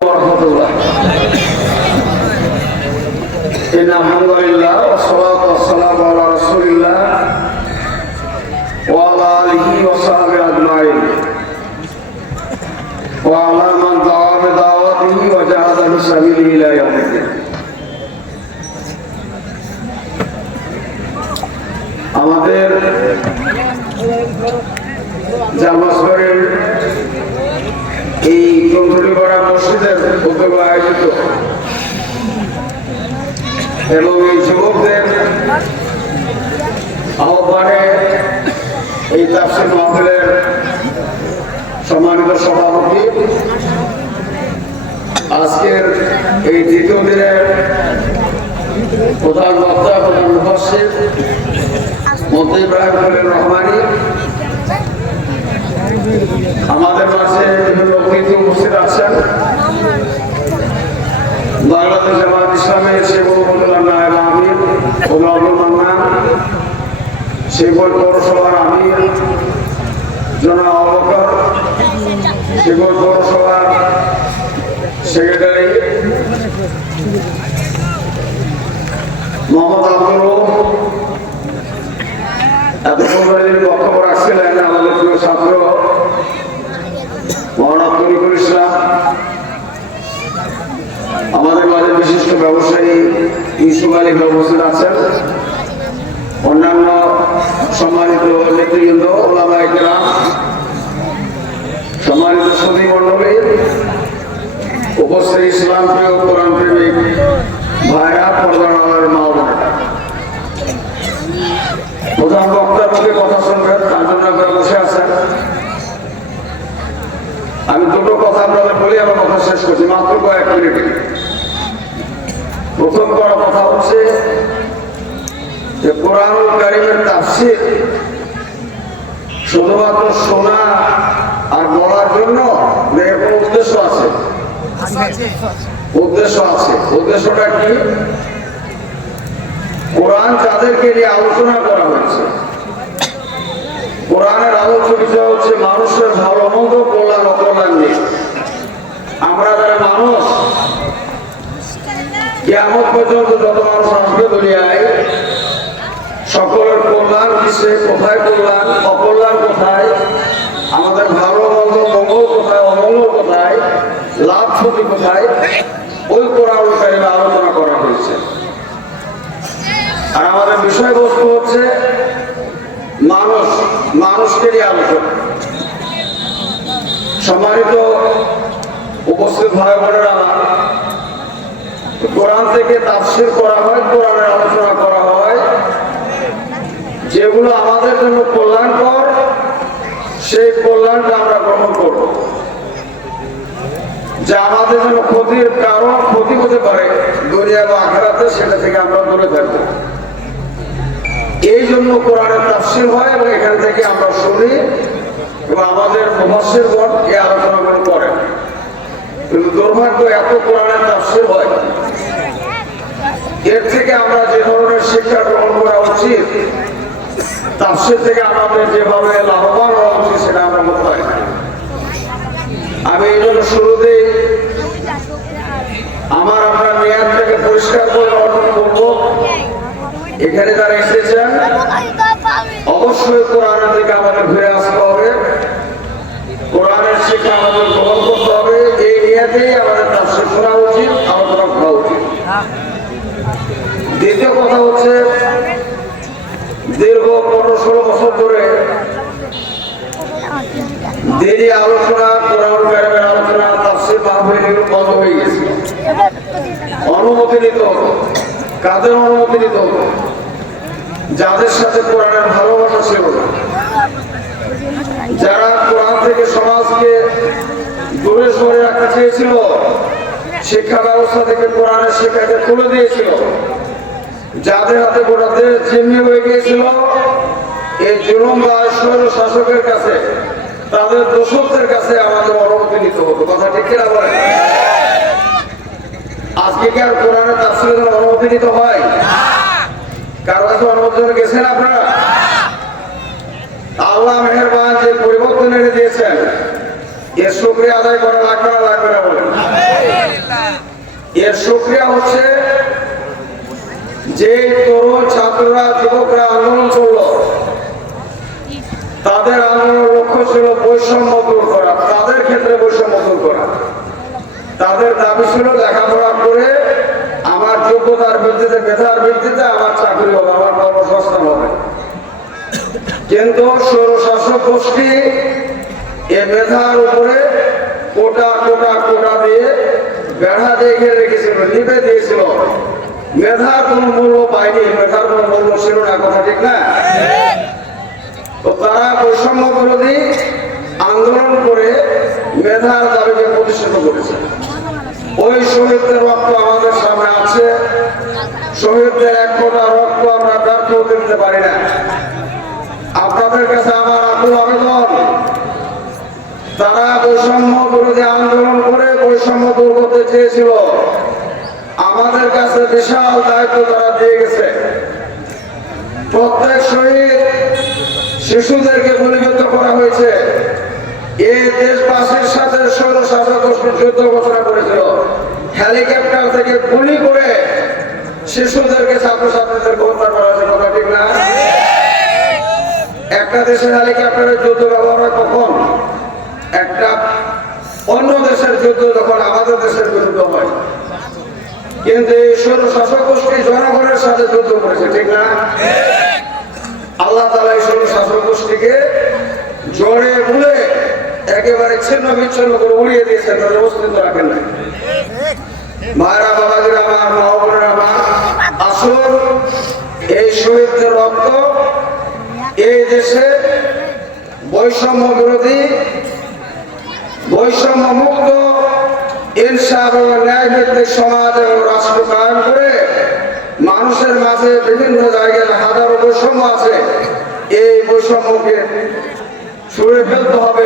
ورحمة الله إن الحمد لله والصلاة والسلام على رسول الله وعلى آله وصحبه أجمعين وعلى من دعا بدعوته وجاهد في سبيله إلى يوم الدين আয়োজিত এবং এই যুবকদের আহ্বানে এই তাফসির মহফিলের সম্মানিত সভাপতি, আজকের এই দ্বিতীয় দিনের প্রধান বক্তা, প্রধান মুফাসির মন্ত্রী ইব্রাহিম রহমানী। আমাদের মাঝে শেখুল পৌরসভার আমি, জনাব শেখুল পৌরসভার সেক্রেটারি, মোহাম্মদ আব্দুল এতক্ষণ বক্তব্য রাখছিলেন, আমাদের প্রিয় ছাত্র মহানা তরিকুল ইসলাম। আমাদের মাঝে বিশিষ্ট ব্যবসায়ী ইউসুফ আলী উপস্থিত আছেন। অন্যান্য সম্মানিত নেতৃবৃন্দ ওলামা সম্মানিত সদী মণ্ডলী, উপস্থিত ইসলাম প্রিয় কোরআন প্রেমিক ভাইরা পর্দার মা প্রধান বক্তার মুখে কথা শুনবেন, তার জন্য আপনারা বসে আছেন। আমি দুটো কথা আপনাদের বলি আমার কথা শেষ করছি, মাত্র কয়েক মিনিটে। প্রথম করা কথা হচ্ছে যে কোরআন কারিমের তাফসির শুধুমাত্র শোনা আর বলার জন্য এর কোনো উদ্দেশ্য আছে? উদ্দেশ্য আছে। উদ্দেশ্যটা কি? কোরআন যাদেরকে নিয়ে আলোচনা করা হয়েছে, কোরআনের আলোচ্য হচ্ছে মানুষের ভালো মন্দ কল্যাণ অকল্যাণ নিয়ে। আমরা যারা মানুষ কেমন পর্যন্ত যত মানুষ আসবে দুনিয়ায় কিসে কোথায় কল্যাণ অকল্যাণ কোথায় আমাদের ভালো মন্দ মঙ্গল কোথায় অমঙ্গল কোথায় লাভ ক্ষতি কোথায় ওই কোরআন কারিমে আলোচনা করা হয়েছে। আর আমাদের বিষয়বস্তু হচ্ছে মানুষ মানুষকে নিয়ে আলোচনা সম্মানিত উপস্থিত ভাই বোনেরা, কোরআন থেকে তাফসির করা হয়, কোরআনের আলোচনা করা হয়। যেগুলো আমাদের জন্য কল্যাণকর, সেই কল্যাণটা আমরা গ্রহণ করব। যা আমাদের জন্য ক্ষতির কারণ, ক্ষতি হতে পারে, দুনিয়া বা আখেরাতে সেটা থেকে আমরা দূরে থাকব। এই জন্য কোরআনের তাফসির হয় এবং এখান থেকে আমরা শুনি এবং আমাদের মুহাসির গণ এই আলোচনাগুলো করেন। কিন্তু দুর্ভাগ্য, এত কোরআনের তাফসির হয়। এর থেকে আমরা যে ধরনের শিক্ষা গ্রহণ করা উচিত তাফসির অবশ্যই কোরআনের দিকে আমাদের ফিরে আসতে হবে। কোরআনের শিক্ষা আমাদের গ্রহণ করতে হবে। এই নিয়াতেই আমাদের তার শোনা উচিত, আলোচনা করা উচিত। দ্বিতীয় কথা হচ্ছে দীর্ঘ পনেরো ষোলো বছর ধরে দেরি আলোচনা কোরআন ম্যাডামের আলোচনা, তাফসির মাহফিল বন্ধ হয়ে গেছে। অনুমতি নিতে কাদের অনুমতি নিতে যাদের সাথে কোরআনের ভালোবাসা ছিল যারা কোরআন থেকে সমাজকে দূরে সরে রাখতে চেয়েছিল, শিক্ষা ব্যবস্থা থেকে কোরআনের শিক্ষাকে তুলে দিয়েছিল যাদের হাতে দেশ জিম্মি হয়ে গিয়েছিল। এই জুলুম বা ঐশ্বর্য শাসকের কাছে তাদের দোষকদের কাছে আমাদের অনুমতি নিতে হতো। কথা ঠিক কিনা বলেন? আজকে কি আর কোরআনের তাফসিরের অনুমতি নিতে হয়? কারও কাছে অনুমতি গেছেন আপনারা? আল্লাহ মেহরবান যে পরিবর্তন এনে দিয়েছেন এর শুক্রিয়া আদায় করা লাগবে না লাগবে না বলেন। এর সক্রিয়া হচ্ছে যে তরুণ ছাত্ররা, যুবকরা আন্দোলন করল, তাদের আন্দোলনের লক্ষ্য ছিল বৈষম্য দূর করা, তাদের ক্ষেত্রে বৈষম্য দূর করা। তাদের দাবি ছিল লেখাপড়া করে আমার যোগ্যতার ভিত্তিতে মেধার ভিত্তিতে আমার চাকরি হবে, আমার কর্মসংস্থান হবে। কিন্তু স্বৈরশাসক গোষ্ঠী এ মেধার উপরে কোটা কোটা কোটা দিয়ে বেড়া ঘিরে রেখেছিল লিপে দিয়েছিল। মেধার কোনো মূল্য পায়নি মেধার কোনো মূল্য ছিল না, কথা ঠিক না? তো তারা বৈষম্য বিরোধী আন্দোলন করে মেধার দাবিকে প্রতিষ্ঠিত করেছে। ওই শহীদদের রক্ত আমাদের সামনে আছে। শহীদদের এক ফোঁটা রক্ত আমরা ব্যর্থ হতে দিতে পারি না। আপনাদের কাছে আমার আকুল আবেদন, তারা বৈষম্য বিরোধী আন্দোলন করে বৈষম্য দূর করতে চেয়েছিল। আমাদের কাছে বিশাল দায়িত্ব তারা দিয়ে গেছে। প্রত্যেক শহীদ শিশুদেরকে গুলিবিদ্ধ করা হয়েছে। এই দেশবাসীর সাথে যুদ্ধ ঘোষণা করেছিল। হেলিকপ্টার থেকে গুলি করে শিশুদেরকে ছাত্রছাত্রীদেরকে হত্যা করা হয়েছে কথা ঠিক না? একটা দেশের হেলিকপ্টারের যুদ্ধ ব্যবহার হয় কখন? একটা অন্য দেশের যুদ্ধ যখন আমাদের দেশের বিরুদ্ধে হয়। কিন্তু গোষ্ঠী জনগণের সাথে যুদ্ধ করেছে, ঠিক না? আল্লাহ তালা গোষ্ঠীকে জড়ে একেবারে ছিন্ন বিচ্ছিন্ন করে উড়িয়ে দিয়েছেন তাদের অস্তিত্ব রাখেন নাই। মায়েরা আমার মা বোনের আমার আসল এই শহীদদের রক্ত এই দেশে বৈষম্য বিরোধী বৈষম্য মুক্ত ভিত্তিক সমাজ এবং রাষ্ট্র করে মানুষের মাঝে বিভিন্ন জায়গায় হাজারো বৈষম্য আছে। এই বৈষম্যকে ছুঁড়ে ফেলতে হবে।